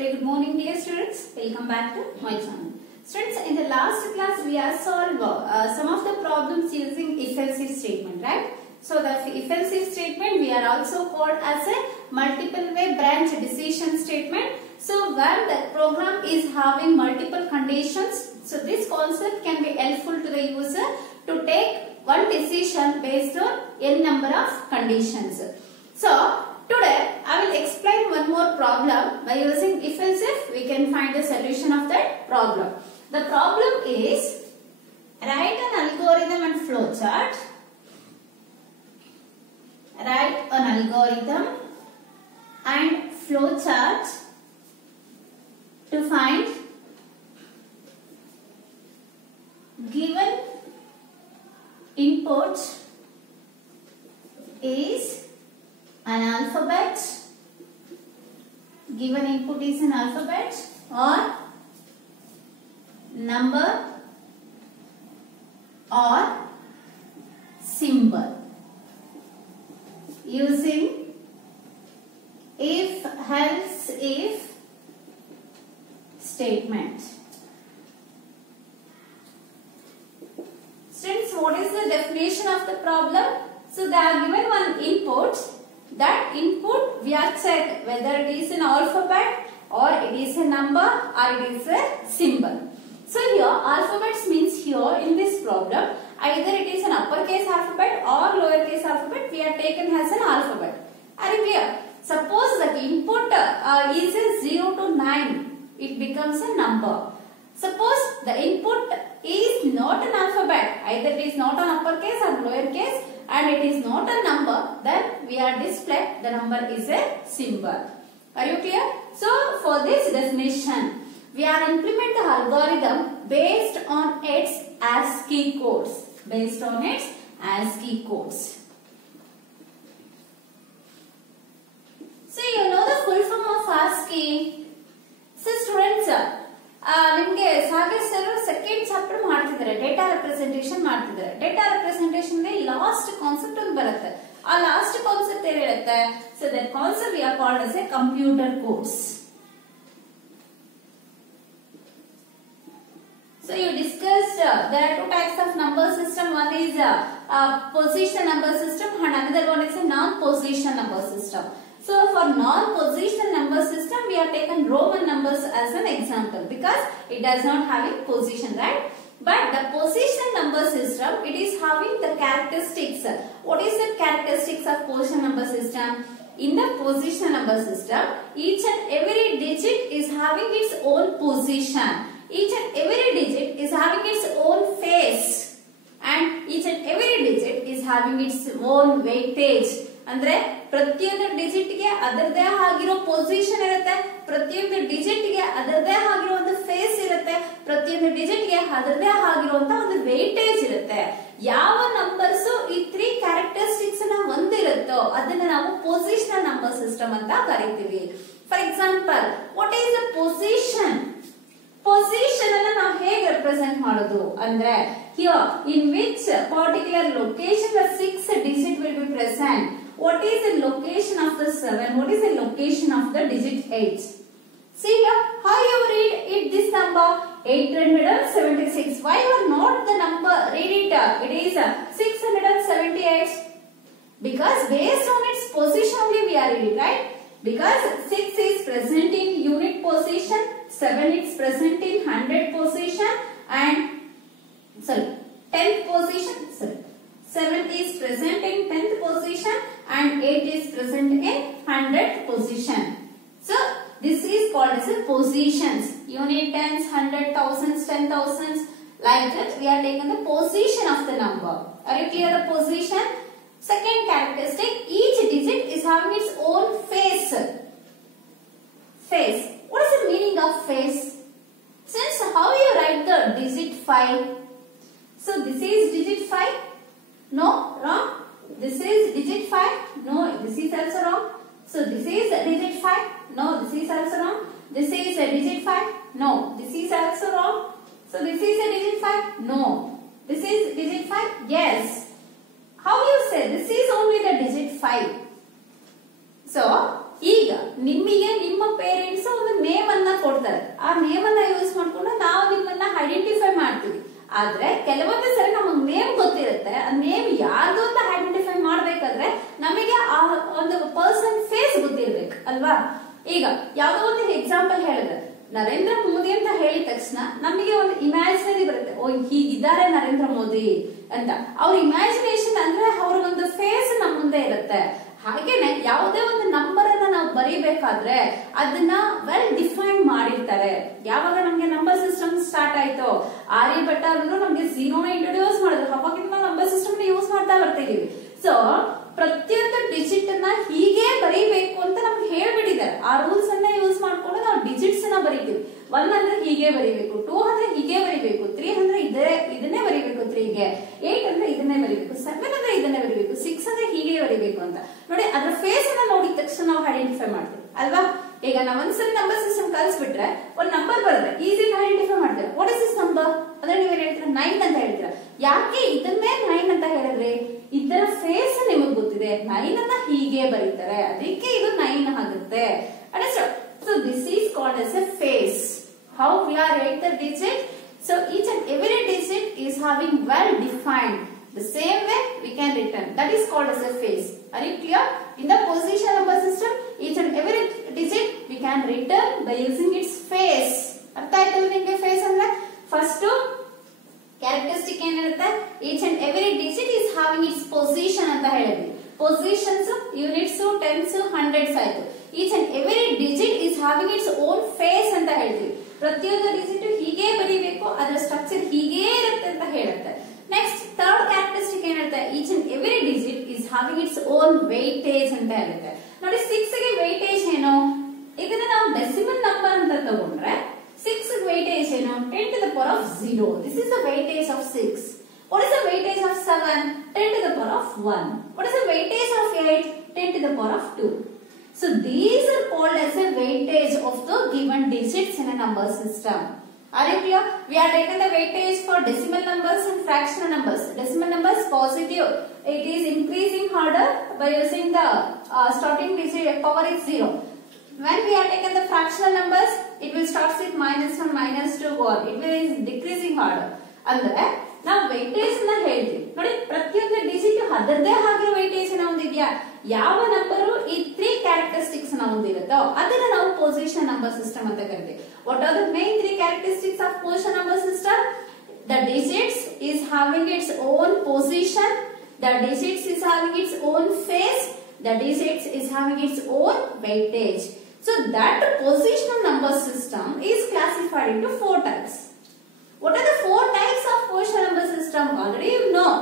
Very good morning dear students. Welcome back to my channel. Students, in the last class we have solved some of the problems using if-else statement, right? So the if-else statement we are also called as a multiple way branch decision statement. So when the program is having multiple conditions, so this concept can be helpful to the user to take one decision based on n number of conditions. So today I will explain one more problem. By using if-else we can find the solution of that problem. The problem is write an algorithm and flowchart. Write an algorithm and flowchart to find given input is an alphabet, given input is an alphabet or number or symbol, using if else if statement. Students, what is the definition of the problem? So they are given one input. That input we are check whether it is an alphabet or it is a number or it is a symbol. So here alphabets means here in this problem either it is an uppercase alphabet or lowercase alphabet we are taken as an alphabet. Are you clear? Suppose that input is a 0 to 9, it becomes a number. Suppose the input is not an alphabet, either it is not an uppercase or lowercase and it is not a number, then we are display the number is a symbol. Are you clear? So for this definition, we are implement the algorithm based on its ASCII codes. Based on its ASCII codes. So you know the full form of ASCII. So students, ನಿಮಗೆ Sagar sir second chapter ಮಾಡ್ತಿದ್ದಾರೆ, data representation ಮಾಡ್ತಿದ್ದಾರೆ. Data representation last concept ಒಂದು ಬರುತ್ತೆ. ಆ last concept ಏನ್ ಹೇಳುತ್ತೆ? So that concept we are called as a computer codes. So you discussed there are two types of number system. One is position number system and another one is a non-position number system. So for non-position number system we have taken Roman numbers as an example because it does not have a position, right? But the position number system, it is having the characteristics. What is the characteristics of position number system? In the position number system, each and every digit is having its own position. Each and every digit is having its own face and each and every digit is having its own weightage. ಅಂದ್ರೆ ಪ್ರತಿಯೊಂದು digit ಗೆ ಅದರದೇ ಆಗಿರೋ position ಇರುತ್ತೆ, ಪ್ರತಿಯೊಂದು digit ಗೆ ಅದರದೇ ಆಗಿರೋ ಒಂದು ಫೇಸ್ ಇರುತ್ತೆ, ಪ್ರತಿಯೊಂದು ಡಿಜಿಟ್ ಗೆ ಅದರದೇ ಆಗಿರುವಂತ ಒಂದು ವೇಟೇಜ್ ಇರುತ್ತೆ. ಯಾವ ನಂಬರ್ಸ್ ಈ 3 ಕ್ಯಾರೆಕ್ಟರಿಸ್ಟಿಕ್ಸ್ ನ ಹೊಂದಿರುತ್ತೋ ಅದನ್ನ ನಾವು ಪೊಸಿಷನಲ್ ನಂಬರ್ ಸಿಸ್ಟಮ್ ಅಂತ ಕರಿತೀವಿ. For example, what is the position? Position ಅನ್ನ ನಾವು ಹೇಗೆ ರೆಪ್ರೆಸೆಂಟ್ ಮಾಡೋದು ಅಂದ್ರೆ here in which particular location the 6 digit will be present. What is the location of the 7? What is the location of the digit 8? See here, how you read it this number 876. Why you are not the number read it? It is 678 because based on its position only we are reading, right? Because 6 is present in unit position, 7 is present in 100 position and 10th position. 7 is present in 10th position and 8 is present in 100th position. So this is called as a positions. Unit tens, 100, thousands, 10,000s, like that we are taking the position of the number. Are you clear the position? Second characteristic, each digit is having its own face. Face. What is the meaning of face? Since how you write the digit 5? So this is digit 5. No, wrong. This is digit 5. No, this is also wrong. So this is digit 5. No, this is also wrong. This is a digit 5. No, this is also wrong. So this is a digit 5. No, this is digit 5. Yes. How you say this is only the digit 5? So ಈಗ ನಿಮಗೆ ನಿಮ್ಮ parents ಒಂದು name ಕೊಡ್ತಾರೆ. ಆ name ಅನ್ನ use ಮಾಡ್ಕೊಂಡು ನಾವು ನಿಮ್ಮನ್ನ ಐಡೆಂಟಿಫೈ ಮಾಡ್ತೀವಿ. ಆದ್ರೆ ಕೆಲವೊಂದು ಸರಿ ನಮಗ್ ನೇಮ್ ಗೊತ್ತಿರುತ್ತೆ, ಆ ನೇಮ್ ಯಾರ್ದು ಅಂತ ಐಡೆಂಟಿಫೈ ಮಾಡ್ಬೇಕಾದ್ರೆ ನಮಗೆ ಆ ಒಂದು ಪರ್ಸನ್ ಫೇಸ್ ಗೊತ್ತಿರ್ಬೇಕು ಅಲ್ವಾ. ಈಗ ಯಾವ್ದೋ ಒಂದು ಎಕ್ಸಾಂಪಲ್ ಹೇಳಿದ್ರೆ ನರೇಂದ್ರ ಮೋದಿ ಅಂತ ಹೇಳಿದ ತಕ್ಷಣ ನಮಗೆ ಒಂದು ಇಮ್ಯಾಜಿನರಿ ಬರುತ್ತೆ, ಓ ಹೀಗಿದ್ದಾರೆ ನರೇಂದ್ರ ಮೋದಿ ಅಂತ. ಅವ್ರ ಇಮ್ಯಾಜಿನೇಷನ್ ಅಂದ್ರೆ ಅವ್ರಿಗೊಂದು ಫೇಸ್ ನಮ್ಮ ಮುಂದೆ ಇರುತ್ತೆ. ಹಾಗೇನೆ ಯಾವುದೇ ಒಂದು ನಂಬರ್ ಅನ್ನ ನಾವು ಬರೀಬೇಕಾದ್ರೆ ಅದನ್ನ ವೆಲ್ ಡಿಫೈನ್ ಮಾಡಿರ್ತಾರೆ. ಯಾವಾಗ ನಮ್ಗೆ ನಂಬರ್ ಸಿಸ್ಟಮ್ ಸ್ಟಾರ್ಟ್ ಆಯ್ತು, ಆರ್ಯಭಟ್ಟ ಅವರು ನಮ್ಗೆ ಝೀರೋನ ಇಂಟ್ರೊಡ್ಯೂಸ್ ಮಾಡಿದ್ರು, ಅವಾಗಿಂದ ನಂಬರ್ ಸಿಸ್ಟಮ್ ಯೂಸ್ ಮಾಡ್ತಾ ಬರ್ತಿದೀವಿ. ಸೊ ಪ್ರತಿಯೊಂದು ಡಿಜಿಟ್ ಅನ್ನ ಹೀಗೆ ಬರೀಬೇಕು ಅಂತ ನಮ್ಗೆ ಹೇಳ್ಬಿಟ್ಟಿದ್ದಾರೆ. ಆ ರೂಲ್ಸ್ ಅನ್ನ ಯೂಸ್ ಮಾಡ್ಕೊಂಡು ನಾವು ಡಿಜಿಟ್ಸ್ ಅನ್ನ ಬರೀತೀವಿ. 1 ಅಂದ್ರೆ ಹೀಗೆ ಬರೀಬೇಕು, 2 ಅಂದ್ರೆ ಹೀಗೆ ಬರೀಬೇಕು, 3 ಅಂದ್ರೆ ಇದನ್ನೇ ಬರೀಬೇಕು, 3ಗೆ 8 ಅಂದ್ರೆ ಇದನ್ನೇ ಬರೀಬೇಕು, 7 ಅಂದ್ರೆ ಇದನ್ನೇ ಬರೀಬೇಕು, 6 ಅಂದ್ರೆ ಹೀಗೆ ಬರೀಬೇಕು ಅಂತ ನೋಡಿ. ಅದ್ರ ಫೇಸ್ ಅನ್ನ ನೋಡಿದ ತಕ್ಷಣ ನಾವು ಐಡೆಂಟಿಫೈ ಮಾಡ್ತೀವಿ ಅಲ್ವಾ. ಈಗ ನಾವ್ ಒಂದ್ಸರಿ ನಂಬರ್ ಸಿಸ್ಟಮ್ ಕಲಿಸ್ಬಿಟ್ರೆ ಒಂದ್ ನಂಬರ್ ಬರುತ್ತೆ, ಈಸಿ ಐಡೆಂಟಿಫೈ ಮಾಡ್ತೀರಾ. ವಾಟ್ ಇಸ್ ದಿಸ್ ನಂಬರ್ ಅಂದ್ರೆ ನೀವೇನ್ ಹೇಳ್ತೀರಾ, 9 ಅಂತ ಹೇಳ್ತೀರಾ. ಯಾಕೆ ಇದನ್ನೇ 9 ಅಂತ ಹೇಳಿದ್ರಿ? ಇದರ ಫೇಸ್ ನಿಮಗ್ ಗೊತ್ತಿದೆ, 9 ಅನ್ನ ಹೀಗೆ ಬರೀತಾರೆ, ಅದಕ್ಕೆ ಇದು 9 ಆಗುತ್ತೆ. Understand? So this is called as a face. How we are write the digit? So each and every digit is having well defined. The same way we can written. That is called as a face. Are you clear? In the position number system, each and every digit we can written by using its face. ಅರ್ಥ ಆಯ್ತಲ್ಲ ನಿಮಗೆ face ಅಂದ್ರೆ? First characteristic ಏನಿರುತ್ತೆ, each and every digit is having its position ಅಂತ ಹೇಳಿದ್ವಿ. Positions, units, tens, hundreds ಆಯ್ತು. Each and every digit is having its own face ಅಂತ ಹೇಳ್ತೀವಿ. ಪ್ರತಿಯೊಂದು ಡಿಜಿಟ್ ಹೀಗೆ ಬರೀಬೇಕು, ಅದರ ಸ್ಟ್ರಕ್ಚರ್ ಹೀಗೆ ಇರುತ್ತೆ ಅಂತ ಹೇಳುತ್ತೆ. ನೆಕ್ಸ್ಟ್ ಥರ್ಡ್ ಕ್ಯಾರೆಕ್ಟರಿಸ್ಟಿಕ್ ಏನಿರುತ್ತೆ, each and every digit is having its own weightage ಅಂತ ಹೇಳುತ್ತೆ. ನೋಡಿ 6 ಗೆ ವೆಯ್ಟೇಜ್ ಏನು? ಇದನ್ನ ನಾವು ಡೆಸಿಮಲ್ ನಂಬರ್ ಅಂತ ತಗೊಂಡ್ರೆ 6 weightage ಏನು? 10 to the power of 0. This is the weightage of 6. What is the weightage of 7? 10 to the power of 1. What is the weightage of 8? 10 to the power of 2. So these are called as a weightage of the given digits in a number system. Are you clear? We are taking the weightage for decimal numbers and fractional numbers. Decimal numbers positive. It is increasing order by using the starting digit power is 0. When we are taking the fractional numbers, it will start with -1, -2 go on. It will is decreasing order. ಅಂದ್ರೆ ನಾವು weightage ನ ಹೇಳ್ತೀವಿ. ನೋಡಿ ಪ್ರತಿಯೊಂದು digit ಅದರದೇ ಆಗಿರೋ weightage ನ ಹೊಂದಿದ್ಯಾ? ಯಾವ ನಂಬರು ಈ 3 ಕ್ಯಾರೆಕ್ಟರಿಸ್ಟಿಕ್ಸ್ ನ ಹೊಂದಿರುತ್ತೋ ಅದನ್ನ ನಾವು ಪೊಸಿಷನ್ ನಂಬರ್ ಸಿಸ್ಟಮ್ ಅಂತ ಕರಿತೀವಿ. What are the main 3 characteristics of position number system? The digits is having its own position. The digits is having its own face. The digits is having its own weightage. So that positional number system is classified into 4 types. What are the 4 types of positional number system? Already you know.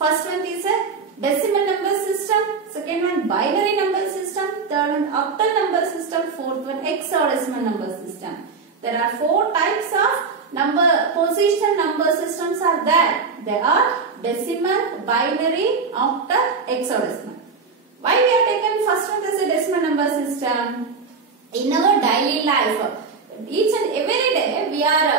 First one is a decimal number system. Second one binary number system. Third one octal number system. Fourth one hexadecimal number system. There are 4 types of positional number systems are there. They are decimal, binary, octal, hexadecimal. Why we are taken first one as a decimal number system? In our daily life, each and every day we are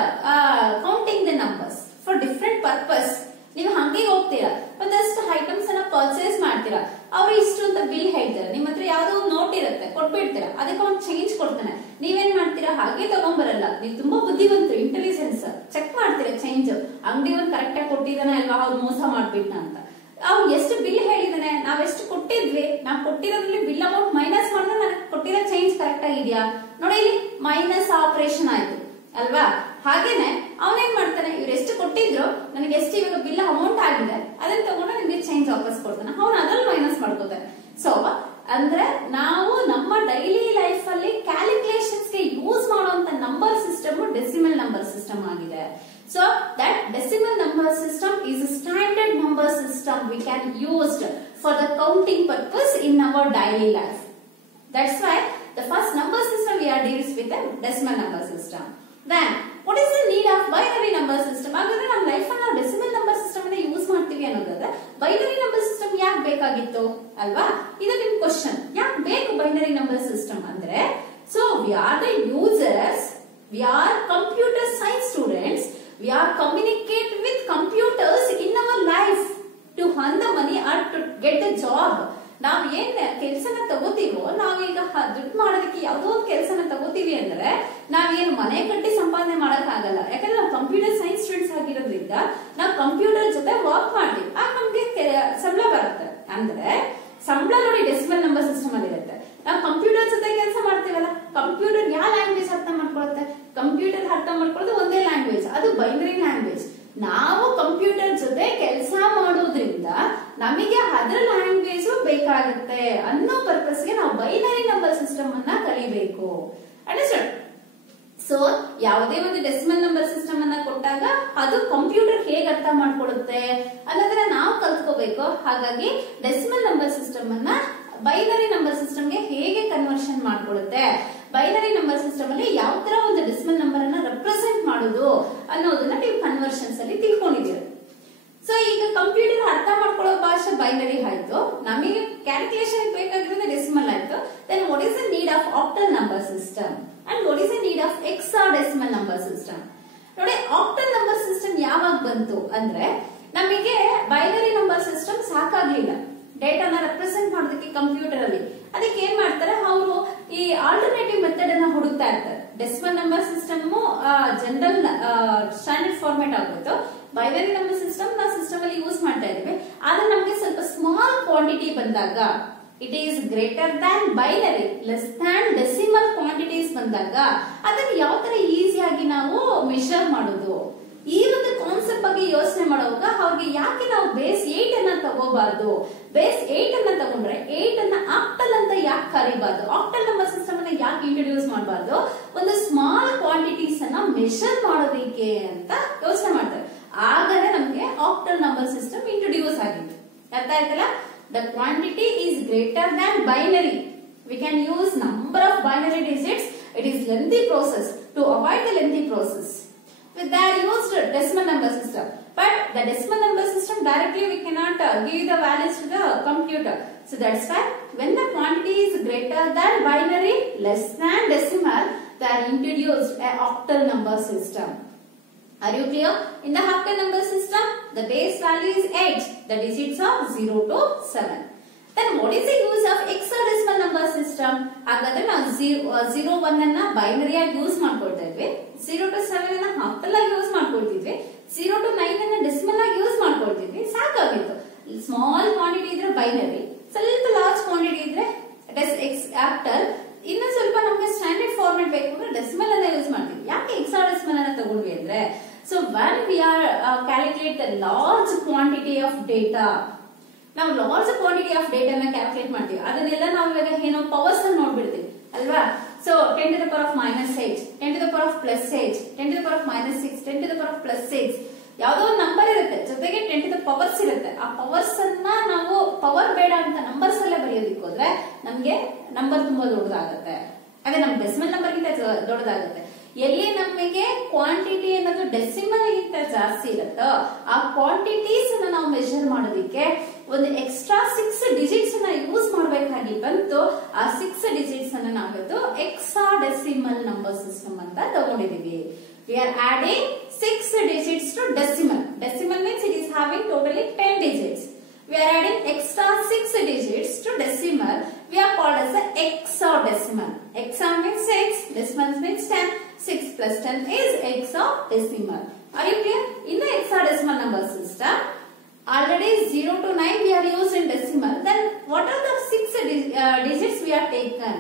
counting the numbers for different purpose. ನೀವು ಹಂಗೆ ಹೋಗ್ತೀರಾ, ಒಂದಷ್ಟು items ಅನ್ನ purchase ಮಾಡ್ತೀರಾ, ಅವ್ರು ಇಷ್ಟು ಅಂತ bill ಹೇಳ್ತಾರೆ, ನಿಮ್ಮ ಹತ್ರ ಯಾವ್ದೋ ಒಂದು ನೋಟ್ ಇರುತ್ತೆ, ಕೊಟ್ಬಿಡ್ತೀರಾ, ಅದಕ್ಕೆ ಒಂದು ಚೇಂಜ್ ಕೊಡ್ತಾನೆ. ನೀವೇನ್ ಮಾಡ್ತೀರಾ, ಹಾಗೆ ತಗೊಂಡ್ಬರಲ್ಲ. ನೀವು ತುಂಬಾ ಬುದ್ಧಿವಂತರು, ಇಂಟೆಲಿಜೆನ್ಸ್, ಚೆಕ್ ಮಾಡ್ತೀರಾ ಚೇಂಜ್, ಅಂಗಡಿ ಒಂದು ಕರೆಕ್ಟ್ ಆಗಿ ಕೊಟ್ಟಿದ್ದಾನೆ ಅಲ್ವಾ, ಅವ್ರು ಮೋಸ ಮಾಡ್ಬಿಟ್ನ ಅಂತ. ಅವ್ನು ಎಷ್ಟು ಬಿಲ್ ಹೇಳಿದಾನೆ, ನಾವೆಷ್ಟು ಕೊಟ್ಟಿದ್ವಿ, ನಾವು ಕೊಟ್ಟಿರೋದ್ರಲ್ಲಿ ಬಿಲ್ ಅಮೌಂಟ್ ಮೈನಸ್ ಮಾಡಿದ್ರೆ ನನಗೆ ಕೊಟ್ಟಿರೋ ಚೇಂಜ್ ಕರೆಕ್ಟ್ ಆಗಿದ್ಯಾ? ನೋಡಿ ಇಲ್ಲಿ ಮೈನಸ್ ಆಪರೇಷನ್ ಆಯ್ತು ಅಲ್ವಾ. ಹಾಗೇನೆ ಅವನೇನ್ ಮಾಡ್ತಾನೆ, ಇವ್ರು ಎಷ್ಟು ಕೊಟ್ಟಿದ್ರು, ನನಗೆ ಎಷ್ಟು ಇವಾಗ ಬಿಲ್ ಅಮೌಂಟ್ ಆಗಿದೆ, ಅದನ್ನ ತಗೊಂಡು ನಿಮ್ಗೆ ಚೇಂಜ್ ವಾಪಸ್ ಕೊಡ್ತಾನೆ, ಅವನು ಅದ್ರಲ್ಲಿ ಮೈನಸ್ ಮಾಡ್ಕೋತಾನೆ. ಸೊ ಅಂದ್ರೆ ನಾವು ನಮ್ಮ ಡೈಲಿ ಲೈಫ್ ಅಲ್ಲಿ ಕ್ಯಾಲ್ಕುಲೇಷನ್ಸ್ ಗೆ ಯೂಸ್ ಮಾಡುವಂತ number system decimal number system ಆಗಿದೆ. So that decimal number system is a standard number system we can use for the counting purpose in our daily life. That's why the first number system we are deals with a decimal number system. Then what is the need of binary number system? ಹಾಗಾದ್ರೆ ನಮ್ಮ life ಅಲ್ಲಿ ನಾವು decimal number system ಅನ್ನ use ಮಾಡ್ತೀವಿ ಅನ್ನೋದಾದ್ರೆ binary number system ಯಾಕೆ ಬೇಕಾಗಿತ್ತು ಅಲ್ವಾ? ಇದು ನಿಮ್ ಕ್ವಶನ್. ಯಾಕೆ ಬೇಕು ಬೈನರಿ ನಂಬರ್ ಸಿಸ್ಟಮ್ ಅಂದ್ರೆ, so we are the users, we are computer science students. We are communicate with computers in our life to earn the money or to get a job. ನಾವು ಏನ್ ಕೆಲಸನ ತಗೋತೀವೋ, ನಾವೀಗ ದುಡ್ಡು ಮಾಡೋದಕ್ಕೆ ಯಾವುದೋ ಒಂದು ಕೆಲಸನ ತಗೋತೀವಿ ಅಂದ್ರೆ ನಾವೇನು ಮನೆ ಕಟ್ಟಿ ಸಂಪಾದನೆ ಮಾಡಕ್ ಆಗಲ್ಲ. ಯಾಕಂದ್ರೆ ನಾವು ಕಂಪ್ಯೂಟರ್ ಸೈನ್ಸ್ ಸ್ಟೂಡೆಂಟ್ಸ್ ಆಗಿರೋದ್ರಿಂದ ನಾವು ಕಂಪ್ಯೂಟರ್ ಜೊತೆ ವರ್ಕ್ ಮಾಡ್ತೀವಿ, ಆಗ ನಮ್ಗೆ ಸಂಬಳ ಬರುತ್ತೆ. ಅಂದ್ರೆ ಸಂಬಳ ನೋಡಿ ಡೆಸಿಮಲ್ ನಂಬರ್ ಸಿಸ್ಟಮ್ ಅಲ್ಲಿ ಇರುತ್ತೆ. ನಾವು ಕಂಪ್ಯೂಟರ್ ಜೊತೆ ಕೆಲಸ ಮಾಡ್ತೀವಲ್ಲ, ಕಂಪ್ಯೂಟರ್ ಯಾವ ಲ್ಯಾಂಗ್ವೇಜ್ ಅರ್ಥ ಮಾಡ್ಕೊಳುತ್ತೆ? ಕಂಪ್ಯೂಟರ್ ಅರ್ಥ ಮಾಡ್ಕೊಳ್ಳೋದು ಒಂದೇ ಲ್ಯಾಂಗ್ವೇಜ್, ಅದು ಬೈನರಿ ಲ್ಯಾಂಗ್ವೇಜ್. ನಾವು ಕಂಪ್ಯೂಟರ್ ಜೊತೆ ಕೆಲಸ ಮಾಡೋದ್ರಿಂದ ನಮಗೆ ಅದರ ಲ್ಯಾಂಗ್ವೇಜ್ ಬೇಕಾಗುತ್ತೆ ಅನ್ನೋ ಪರ್ಪಸ್ಗೆ ನಾವು ಬೈನರಿ ನಂಬರ್ ಸಿಸ್ಟಮ್ ಅನ್ನ ಕಲಿಬೇಕು. ಅಂಡರ್ಸ್ಟ್ಯಾಂಡ್? ಸೊ ಯಾವುದೇ ಒಂದು ಡೆಸಿಮಲ್ ನಂಬರ್ ಸಿಸ್ಟಮ್ ಅನ್ನ ಕೊಟ್ಟಾಗ ಅದು ಕಂಪ್ಯೂಟರ್ ಹೇಗೆ ಅರ್ಥ ಮಾಡ್ಕೊಳ್ಳುತ್ತೆ ಅನ್ನೋದನ್ನ ನಾವು ಕಲ್ತ್ಕೋಬೇಕು. ಹಾಗಾಗಿ ಡೆಸಿಮಲ್ ನಂಬರ್ ಸಿಸ್ಟಮ್ ಅನ್ನ ಬೈನರಿ ನಂಬರ್ ಸಿಸ್ಟಮ್ ಗೆ ಹೇಗೆ ಕನ್ವರ್ಷನ್ ಮಾಡ್ಕೊಳ್ಳುತ್ತೆ, ಬೈನರಿ ನಂಬರ್ ಸಿಸ್ಟಮ್ ಅಲ್ಲಿ ಯಾವ ತರ ಒಂದು ಡೆಸಿಮಲ್ ನಂಬರ್ ಅನ್ನ ರೆಪ್ರೆಸೆಂಟ್ ಮಾಡೋದು ಅನ್ನೋದನ್ನ ನೀವು ಕನ್ವರ್ಷನ್ಸ್ ಅಲ್ಲಿ ತಿಳ್ಕೊಂಡಿದ್ದೀರಿ. ಸೊ ಈಗ ಕಂಪ್ಯೂಟರ್ ಅರ್ಥ ಮಾಡ್ಕೊಳ್ಳೋ ಭಾಷೆ ಬೈನರಿ ಆಯ್ತು, ನಮಗೆ ಕ್ಯಾಲ್ಕುಲೇಷನ್ ಬೇಕಾಗಿರೋದು ಡೆಸಿಮಲ್ ಆಯ್ತು. Then what is the need of octal number system and what is the need of hexadecimal number system? ನೋಡಿ, ಆಕ್ಟಲ್ ನಂಬರ್ ಸಿಸ್ಟಮ್ ಯಾವಾಗ ಬಂತು ಅಂದ್ರೆ ನಮಗೆ ಬೈನರಿ ನಂಬರ್ ಸಿಸ್ಟಮ್ ಸಾಕಾಗ್ಲಿಲ್ಲ ಡೇಟಾನ ರೆಪ್ರೆಸೆಂಟ್ ಮಾಡೋದಕ್ಕೆ ಕಂಪ್ಯೂಟರ್ ಅಲ್ಲಿ. ಅದಕ್ಕೆ ಏನ್ ಮಾಡ್ತಾರೆ, ಅವರು ಈ ಆಲ್ಟರ್ನೇಟಿವ್ ಮೆಥಡ್ ಅನ್ನ ಹುಡುಕ್ತಾ ಇರ್ತಾರೆ. Decimal number system general standard format ಆಗೋಯ್ತು. ಬೈನರಿ ನಂಬರ್ ಸಿಸ್ಟಮ್ ನಾವು ಸಿಸ್ಟಮ್ ಅಲ್ಲಿ ಯೂಸ್ ಮಾಡ್ತಾ ಇದೀವಿ. ಆದ್ರೆ ನಮಗೆ ಸ್ವಲ್ಪ ಸ್ಮಾಲ್ ಕ್ವಾಂಟಿಟಿ ಬಂದಾಗ, it is greater than binary, less than decimal quantities ಬಂದಾಗ ಅದನ್ನ ಯಾವ ತರ ಈಸಿಯಾಗಿ ನಾವು ಮೆಷರ್ ಮಾಡೋದು, ಈ ಒಂದು ಕಾನ್ಸೆಪ್ಟ್ ಬಗ್ಗೆ ಯೋಚನೆ ಮಾಡುವಾಗ ಅವ್ರಿಗೆ ಯಾಕೆ ನಾವು ಬೇಸ್ 8 ಅನ್ನ ತಗೋಬಾರ್ದು, ಬೇಸ್ 8 ಅನ್ನ ತಗೊಂಡ್ರೆ 8 ಅನ್ನ ಆಕ್ಟಲ್ ಅಂತ ಯಾಕೆ ಕರಿಬಾರ್ದು, ಆಕ್ಟಲ್ ನಂಬರ್ ಸಿಸ್ಟಮ್ ಅನ್ನ ಯಾಕೆ ಇಂಟ್ರೊಡ್ಯೂಸ್ ಮಾಡಬಾರ್ದು, ಒಂದು ಸ್ಮಾಲ್ ಕ್ವಾಂಟಿಟೀಸ್ ಅನ್ನ ಮೆಷರ್ ಮಾಡೋದಕ್ಕೆ ಅಂತ ಯೋಚನೆ ಮಾಡ್ತಾರೆ. ಆಗಲೇ ನಮ್ಗೆ ಆಕ್ಟಲ್ ನಂಬರ್ ಸಿಸ್ಟಮ್ ಇಂಟ್ರೊಡ್ಯೂಸ್ ಆಗಿತ್ತು. ಅರ್ಥ ಆಯ್ತಲ್ಲ? The quantity is greater than binary. We can use number of binary digits. It is lengthy process. To avoid the lengthy process, they are used decimal number system. But the decimal number system directly we cannot give the values to the computer. So that's why when the quantity is greater than binary, less than decimal, they are introduced a octal number system. Are you clear? In the octal number system, the base value is 8. The digits are 0 to 7. Then what is the use of hexadecimal number system? ಹಾಗಾದ್ರೆ ನಾವು 0 1 ಅನ್ನ binary ಆಗಿ use ಮಾಡ್ಕೊಳ್ತಾ ಇದ್ವಿ, 0 to 7 ಅನ್ನ octal ಆಗಿ use ಮಾಡ್ಕೊಳ್ತಿದ್ವಿ, 0 to 9 ಅನ್ನ decimal ಆಗಿ ಯೂಸ್ ಮಾಡ್ಕೊಳ್ತಿದ್ವಿ. ಸಾಕಾಗಿತ್ತು. ಸ್ಮಾಲ್ ಕ್ವಾಂಟಿಟಿ ಇದ್ರೆ ಬೈನರಿ, ಸ್ವಲ್ಪ ಲಾರ್ಜ್ ಕ್ವಾಂಟಿಟಿ ಇದ್ರೆ ಆಕ್ಟಲ್, ಇನ್ನು ಸ್ವಲ್ಪ ನಮಗೆ ಸ್ಟ್ಯಾಂಡರ್ಡ್ ಫಾರ್ಮೆಟ್ ಬೇಕು ಅಂದ್ರೆ ಡೆಸಿಮಲ್ ಅನ್ನ ಯೂಸ್ ಮಾಡ್ತೀವಿ. ಯಾಕೆ ಹೆಕ್ಸಾಡೆಸಿಮಲ್ ಅನ್ನ ತಗೊಂಡ್ವಿ ಅಂದ್ರೆ, so when we are calculate the large quantity of data, ನಾವು ಲಾರ್ಜ್ ಕ್ವಾಂಟಿಟಿ ಆಫ್ ಡೇಟಾನ ಕ್ಯಾಲ್ಕುಲೇಟ್ ಮಾಡ್ತೀವಿ. ಅದನ್ನೆಲ್ಲ ನಾವು ಇವಾಗ ಏನೋ ಪವರ್ಸ್ ಅನ್ನು ನೋಡ್ಬಿಡ್ತೀವಿ ಅಲ್ವಾ? So 10 to the power of -8, 10 to the power of +8, 10 to the power of -6, 10 to the power of +6, ಯಾವ್ದೋ ಒಂದು ನಂಬರ್ ಇರುತ್ತೆ, ಜೊತೆಗೆ 10 to the powers ಇರುತ್ತೆ. ಆ ಪವರ್ಸ್ ಅನ್ನ ನಾವು ಪವರ್ ಬೇಡ ಅಂತ ನಂಬರ್ಸ್ ಅಲ್ಲೇ ಬರೆಯೋದಿಕ್ಕೆ ಹೋದ್ರೆ ನಮ್ಗೆ ನಂಬರ್ ತುಂಬಾ ದೊಡ್ಡದಾಗುತ್ತೆ. ಅದೇ ನಮ್ ಡೆಸಿಮಲ್ ನಂಬರ್ ಗಿಂತ ದೊಡ್ಡದಾಗುತ್ತೆ. ಎಲ್ಲಿ ನಮಗೆ ಕ್ವಾಂಟಿಟಿ ಅನ್ನೋದು ಡೆಸಿಮಲ್ ಗಿಂತ ಜಾಸ್ತಿ ಇರುತ್ತೋ ಆ ಕ್ವಾಂಟಿಟೀಸ್ ಅನ್ನ ನಾವು ಮೆಷರ್ ಮಾಡೋದಿಕ್ಕೆ ಒಂದು ಎಕ್ಸ್ಟ್ರಾ 6 ಡಿಜಿಟ್ಸ್ ಅನ್ನ ಯೂಸ್ ಮಾಡಬೇಕಾಗಿ ಬಂತು. ಆ 6 ಡಿಜಿಟ್ಸ್ ಅನ್ನ ನಾವಿತ್ತು ಹೆಕ್ಸಾಡೆಸಿಮಲ್ ನಂಬರ್ ಸಿಸ್ಟಮ್ ಅಂತ ತಗೊಂಡಿದೀವಿ. We are adding 6 digits to decimal. Decimal means it is having totally 10 digits. We are adding extra 6 digits to decimal. We are called as a hexadecimal. Hexa means 6, decimal means 10. 6 plus 10 is hexadecimal. Are you clear? In the hexadecimal number system, already 0 to 9 we are used in decimal. Then what are the 6 digits we are taken?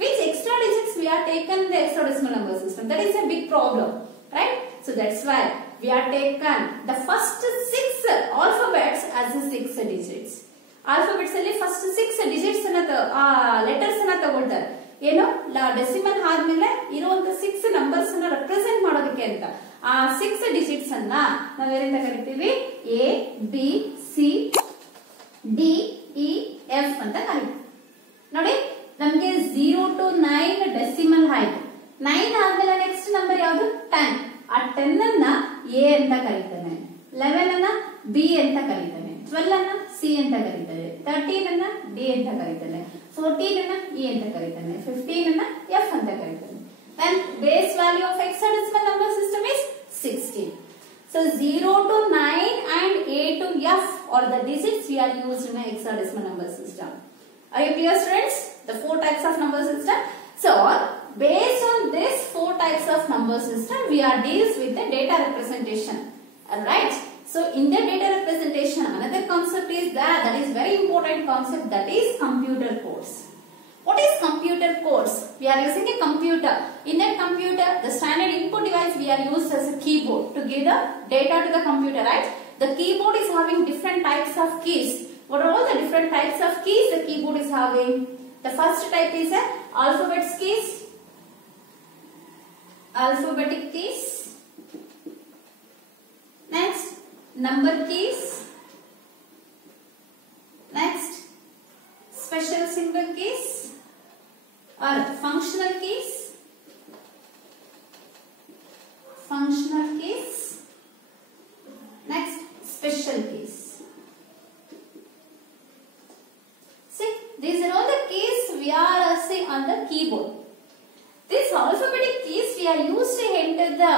Which extra digits we are taken in the hexadecimal number system? That is a big problem, right? So that's why we are taken the first 6 alphabets as the 6 digits. Alphabets ಅಲ್ಲಿ first 6 digits ಅನ್ನ letters ಅನ್ನ ತಗೊಳ್ತಾರೆ. ಏನು decimal ಆದ್ಮೇಲೆ ಇರುವಂತ 6 numbers ಅನ್ನ represent ಮಾಡೋದಕ್ಕೆ ಅಂತ ಆ 6 ಡಿಜಿಟ್ಸ್ ಅನ್ನ ನಾವೇನಂತ ಕರಿತೀವಿ? A B C D E F ಅಂತ ಕರಿತೀವಿ. ನೋಡಿ, ನಮ್ಗೆ 0 to 9 ಡೆಸಿಮಲ್ ಆಯ್ತು. 9 ಆದ್ಮೇಲೆ ನೆಕ್ಸ್ಟ್ ನಂಬರ್ ಯಾವುದು? 10. ಆ 10 ಅನ್ನ A ಅಂತ ಕರೀತಾನೆ, 11 ಅನ್ನ B ಅಂತ ಕರೀತಾನೆ, 12 ಅನ್ನ C ಅಂತ ಕರೀತಾನೆ, 13 ಅನ್ನ D ಅಂತ ಕರೀತಾನೆ, 14 ಅನ್ನ E ಅಂತ ಕರೀತಾನೆ, 15 ಅನ್ನ F ಅಂತ ಕರೀತಾನೆ. Then base value of hexadecimal number system is 16. So 0 to 9 and A to F are the digits we are used in a hexadecimal number system. Are you clear, students? The 4 types of number system. So based on this 4 types of number system, we are deals with the data representation. Alright. So in the data representation, another concept is that is very important concept, that is computer codes. What is computer codes? We are using a computer. In that computer, the standard input device we are used as a keyboard to give the data to the computer, right? The keyboard is having different types of keys. What are all the different types of keys the keyboard is having? The first type is alphabet keys, alphabetic keys. Next, number keys. Next, special symbol keys or functional keys. Functional keys. Next, special keys. See, these are all the keys we are seeing on the keyboard. These alphabetic keys we are used to enter the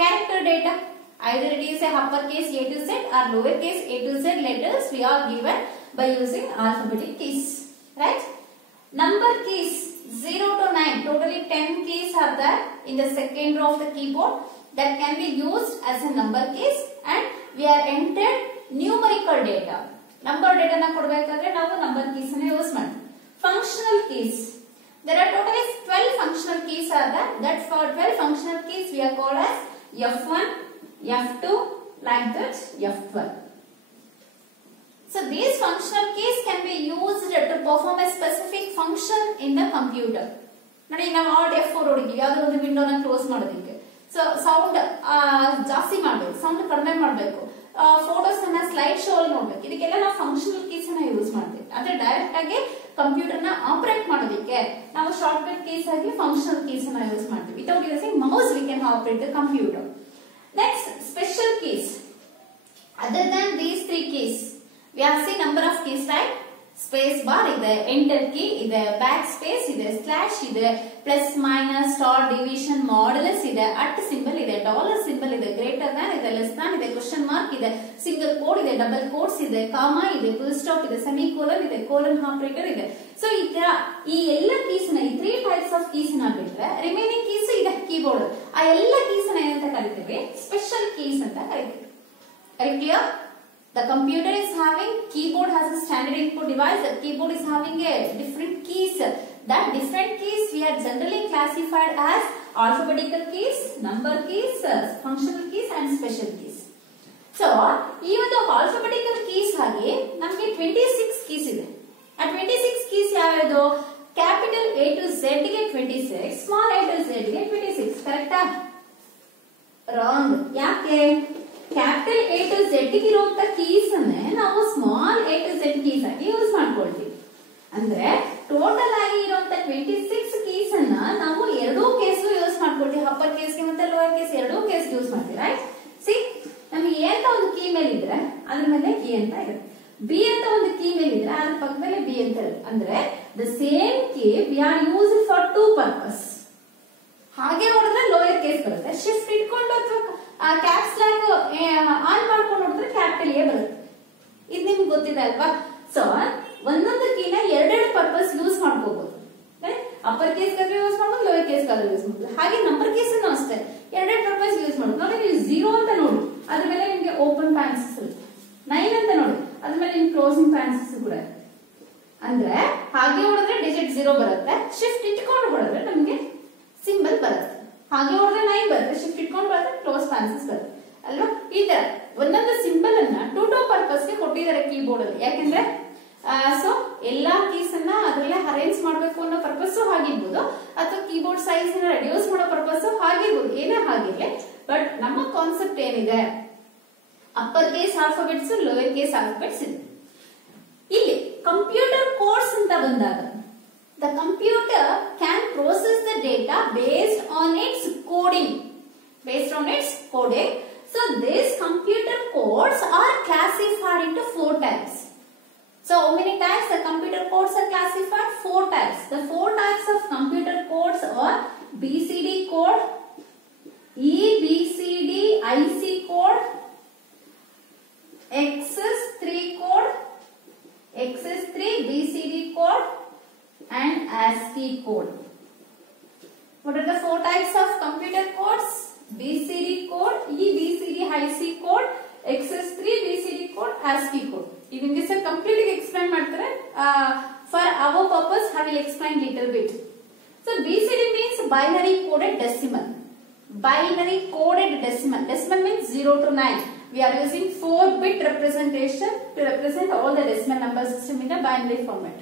character data. Either it is a uppercase A to Z or lowercase A to Z letters we are given by using alphabetic keys. Right? Number keys 0 to 9. Totally 10 keys are there in the second row of the keyboard that can be used as a number keys, and we are entered numerical data. Number data na kodbekadre ನಾವು number keys ಅನ್ನು use ಮಾಡ್ತೀವಿ. Functional keys. There are totally 12 functional keys are there. That for 12 functional keys we are called as F1, F2, like that, F12. So these functional keys can be used to perform a specific function in the computer. ನೋಡಿ ನಾವು Alt F4 ಹೊಡಿತೀವಿ ಯಾವುದೋ ಒಂದು ವಿಂಡೋನ close ಮಾಡೋದಕ್ಕೆ. So sound ಜಾಸ್ತಿ ಮಾಡಬೇಕು, sound ಕಡಿಮೆ ಮಾಡಬೇಕು, ಫೋಟೋಸ್ ಅನ್ನ ಸ್ಲೈಡ್ ಶೋ ಅಲ್ಲಿ ನೋಡ್ಬೇಕು, ಇದಕ್ಕೆಲ್ಲ ನಾವು ಫಂಕ್ಷನಲ್ ಕೀಸ್ ಅನ್ನ ಯೂಸ್ ಮಾಡ್ತೀವಿ. ಅಂದ್ರೆ ಡೈರೆಕ್ಟ್ ಆಗಿ ಕಂಪ್ಯೂಟರ್ ನ ಆಪರೇಟ್ ಮಾಡೋದಕ್ಕೆ ನಾವು ಶಾರ್ಟ್ಕಟ್ ಕೀಸ್ ಆಗಿ ಫಂಕ್ಷನಲ್ ಕೀಸ್ ಅನ್ನ ಯೂಸ್ ಮಾಡ್ತೀವಿ. Without using mouse we can operate the computer. Next, special keys. Other than these three keys, we have seen number of keys, right? Space bar ಇದೆ, enter key ಇದೆ, backspace ಇದೆ, slash ಇದೆ, plus minus, star, division, modulus ಇದೆ, at symbol ಇದೆ, dollar symbol ಇದೆ, greater than ಇದೆ, less than ಇದೆ, question mark ಇದೆ, single quote ಇದೆ, double quotes ಇದೆ, comma ಇದೆ, full stop ಇದೆ, semicolon ಇದೆ, colon operator ಇದೆ. So ಈ ಎಲ್ಲ keys ನ, ಈ 3 types of keys ನ ಬಿಟ್ರೆ remaining keys ಇದೆ keyboard. ಆ ಎಲ್ಲ keys ನ ಏನಂತ ಕರೀತೀವಿ? Special keys ಅಂತ ಕರೀತೀವಿ. Are you clear? The computer is having, keyboard has a standard input device. The keyboard is having a different keys. That different keys we are generally classified as alphabetical keys, number keys, functional keys and special keys. So, even though alphabetical keys ಹಾಗೆ ನಮಗೆ 26 keys ಇದೆ. ಆ 26 keys ಯಾವ್ಯಾವುದು? Capital A to Z ಗೆ 26, small a to Z ಗೆ 26. ಕರೆಕ್ಟಾ? Wrong. ಯಾಕೆ? Capital A to Z ಗೆ ಇರುವಂತ ಕೀಸ್ ಅನ್ನೇ ನಾವು small a to Z keys ಆಗಿ ಯೂಸ್ ಮಾಡ್ಕೊಳ್ತೀವಿ. ಅಂದ್ರೆ ಟೋಟಲ್ ಆಗಿ ಇರುವಂತ 26 ಕೀಸ್ ಅನ್ನ ನಾವು ಎರಡೂ ಕೇಸ್ ಯೂಸ್ ಮಾಡ್ಕೊಳ್ತೀವಿ. ಅಪ್ಪರ್ ಕೇಸ್ ಗೆ ಮತ್ತೆ ಲೋಯರ್ ಕೇಸ್ ಎರಡೂ ಕೇಸ್ ಯೂಸ್ ಮಾಡ್ತೀವಿ. ರೈಟ್? ಸಿ, ನಮಗೆ A ಅಂತ ಒಂದು ಕೀ ಮೇಲೆ ಇದ್ರೆ ಅದ್ರ ಮೇಲೆ E ಅಂತ ಇರುತ್ತೆ. B ಅಂತ ಒಂದು ಕೀ ಮೇಲೆ ಇದ್ರೆ ಅದ್ರ ಪಕ್ಕದಲ್ಲಿ B ಅಂತ ಇರುತ್ತೆ. ಅಂದ್ರೆ the same key we are use for two purpose. ಹಾಗೆ ನೋಡಿದ್ರೆ ಲೋಯರ್ ಕೇಸ್ ಬರುತ್ತೆ. ಶಿಫ್ಟ್ ಇಟ್ಕೊಂಡು ಅಥವಾ ಕ್ಯಾಪ್ಸ್ ಲಾಕ್ ಆನ್ ಮಾಡ್ಕೊಂಡು ನೋಡಿದ್ರೆ ಕ್ಯಾಪಿಟಲ್ ಎ ಬರುತ್ತೆ. ಇದು ನಿಮ್ಗೆ ಗೊತ್ತಿದೆ ಅಲ್ವಾ? ಸೊ ಒಂದೊಂದು ಕೀನ ಎರಡೆರಡು ಪರ್ಪಸ್ ಯೂಸ್ ಮಾಡ್ಕೋಬಹುದು. ಅಪ್ಪರ್ ಕೇಸ್ ಗಾದ್ರೆ ಯೂಸ್ ಮಾಡ್ಬೋದು, ಲೋಯರ್ ಕೇಸ್ ಗಾದ್ರೆ ಯೂಸ್ ಮಾಡ್ಬೋದು. ಹಾಗೆ ನಂಬರ್ ಕೇಸ್ ಅಷ್ಟೇ ಎರಡೆರಡು ಪರ್ಪಸ್ ಯೂಸ್ ಮಾಡ್ಬೋದು. ನೋಡಿ, ನೀವು 0 ಅಂತ ನೋಡಿ ಅದ್ರ ಮೇಲೆ ನಿಮ್ಗೆ ಓಪನ್ ಪ್ಯಾನ್ಸಸ್ ಇರುತ್ತೆ. 9 ಅಂತ ನೋಡಿ ಅದ್ರ ಮೇಲೆ ನಿಮ್ಗೆ ಕ್ಲೋಸಿಂಗ್ ಪ್ಯಾನ್ಸಸ್ ಕೂಡ ಇರುತ್ತೆ. ಅಂದ್ರೆ ಹಾಗೆ ಹೊಡೆದ್ರೆ ಡಿಜಿಟ್ 0 ಬರುತ್ತೆ, ಶಿಫ್ಟ್ ಇಟ್ಕೊಂಡು ಹೊಡೆದ್ರೆ ನಮ್ಗೆ ಸಿಂಬಲ್ ಬರುತ್ತೆ. ಹಾಗೆ ಹೊಡೆದ್ರೆ 9 ಬರುತ್ತೆ, ಶಿಫ್ಟ್ ಇಟ್ಕೊಂಡು ಬರುತ್ತೆ, ಕ್ಲೋಸ್ ಪ್ಯಾನ್ಸಸ್ ಬರುತ್ತೆ ಅಲ್ವಾ? ಈ ತರ ಒಂದೊಂದು ಸಿಂಬಲ್ ಅನ್ನ ಟೂ ಪರ್ಪಸ್ ಗೆ ಕೊಟ್ಟಿದ್ದಾರೆ ಕೀಬೋರ್ಡ್ ಅಲ್ಲಿ. ಯಾಕಂದ್ರೆ ಸೊ ಎಲ್ಲಾ ಕೀಸ್ ಅನ್ನ ಅದ್ರಲ್ಲೇ ಅರೇಂಜ್ ಮಾಡ್ಬೇಕು ಅನ್ನೋ ಪರ್ಪಸ್ ಆಗಿರ್ಬೋದು, ಅಥವಾ ಕೀಬೋರ್ಡ್ ಸೈಜ್ ರೆಡ್ಯೂಸ್ ಮಾಡೋ ಪರ್ಪಸ್ ಆಗಿರ್ಬೋದು, ಏನೇ ಆಗಿರ್ಲಿ. ಬಟ್ ನಮ್ಮ ಕಾನ್ಸೆಪ್ಟ್ ಏನಿದೆ, upper case alphabets, lower case alphabets ಇದೆ. ಇಲ್ಲಿ ಕಂಪ್ಯೂಟರ್ ಕೋಡ್ಸ್ ಅಂತ ಬಂದಾಗ the computer can process the data based on its coding. So these computer codes are classified into 4 types. So how many types the computer codes are classified? 4 types. The 4 types of computer codes are BCD code, EBCD IC code, XS3 code, XS3 BCD code and ASCII code. What are the 4 four types of computer codes: BCD code, EBCD high C code, XS3 BCD code, ASCII code. If in this completely explain ಮಾಡ್ತಾರೆ. For our purpose, I will explain little bit. So BCD means binary coded decimal. Binary coded decimal. Decimal means 0 to 9. We are using 4-bit representation to represent all the decimal number system in a binary format.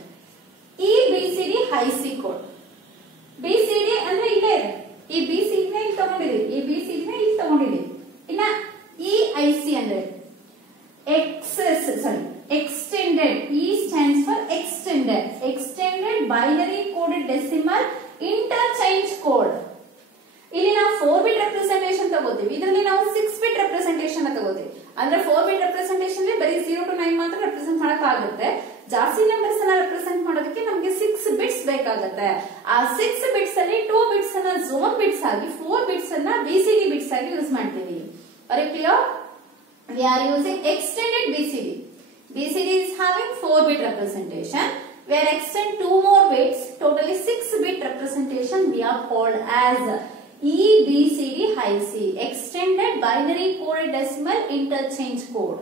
EBCD high C code. BCD ಅಂದ್ರೆ ಇಲ್ಲೇ ಇದೆ. ಈ BCD ನ ಇಲ್ಲಿ ತಗೊಂಡಿದ್ದೀವಿ. ಈ BCD ನ ಇಲ್ಲಿ ತಗೊಂಡಿದ್ದೀವಿ. ಇನ್ನ EIC ಅಂದ್ರೆ extended. E stands for extended binary coded decimal interchange code. ಇಲ್ಲಿ ನಾವು 4-bit representation ತಗೋತೀವಿ. ಇದರಲ್ಲಿ ನಾವು 6-bit representation ತಗೋತೀವಿ. ಅಂದ್ರೆ 4-bit representation ಅಲ್ಲಿ ಬರೀ 0 to 9 ಮಾತ್ರ ರೆಪ್ರೆಸೆಂಟ್ ಮಾಡಕ್ ಆಗುತ್ತೆ. ಜಾಸ್ತಿ ನಂಬರ್ಸ್ ಅನ್ನ ರೆಪ್ರೆಸೆಂಟ್ ಮಾಡೋದಕ್ಕೆ ನಮಗೆ 6 ಬಿಟ್ಸ್ ಬೇಕಾಗುತ್ತೆ. ಆ 6 ಬಿಟ್ಸ್ ಅಲ್ಲಿ 2 ಬಿಟ್ಸ್ ಅನ್ನ ಝೋನ್ ಬಿಟ್ಸ್ ಆಗಿ 4 ಬಿಟ್ಸ್ ಅನ್ನ BCD ಬಿಟ್ಸ್ ಆಗಿ ಯೂಸ್ ಮಾಡ್ತೀವಿ. Very clear? We are using extended BCD. BCD is having 4-bit representation. We are extend 2 more bits, totally 6-bit representation we are called as EBCD high C, extended binary coded decimal interchange code.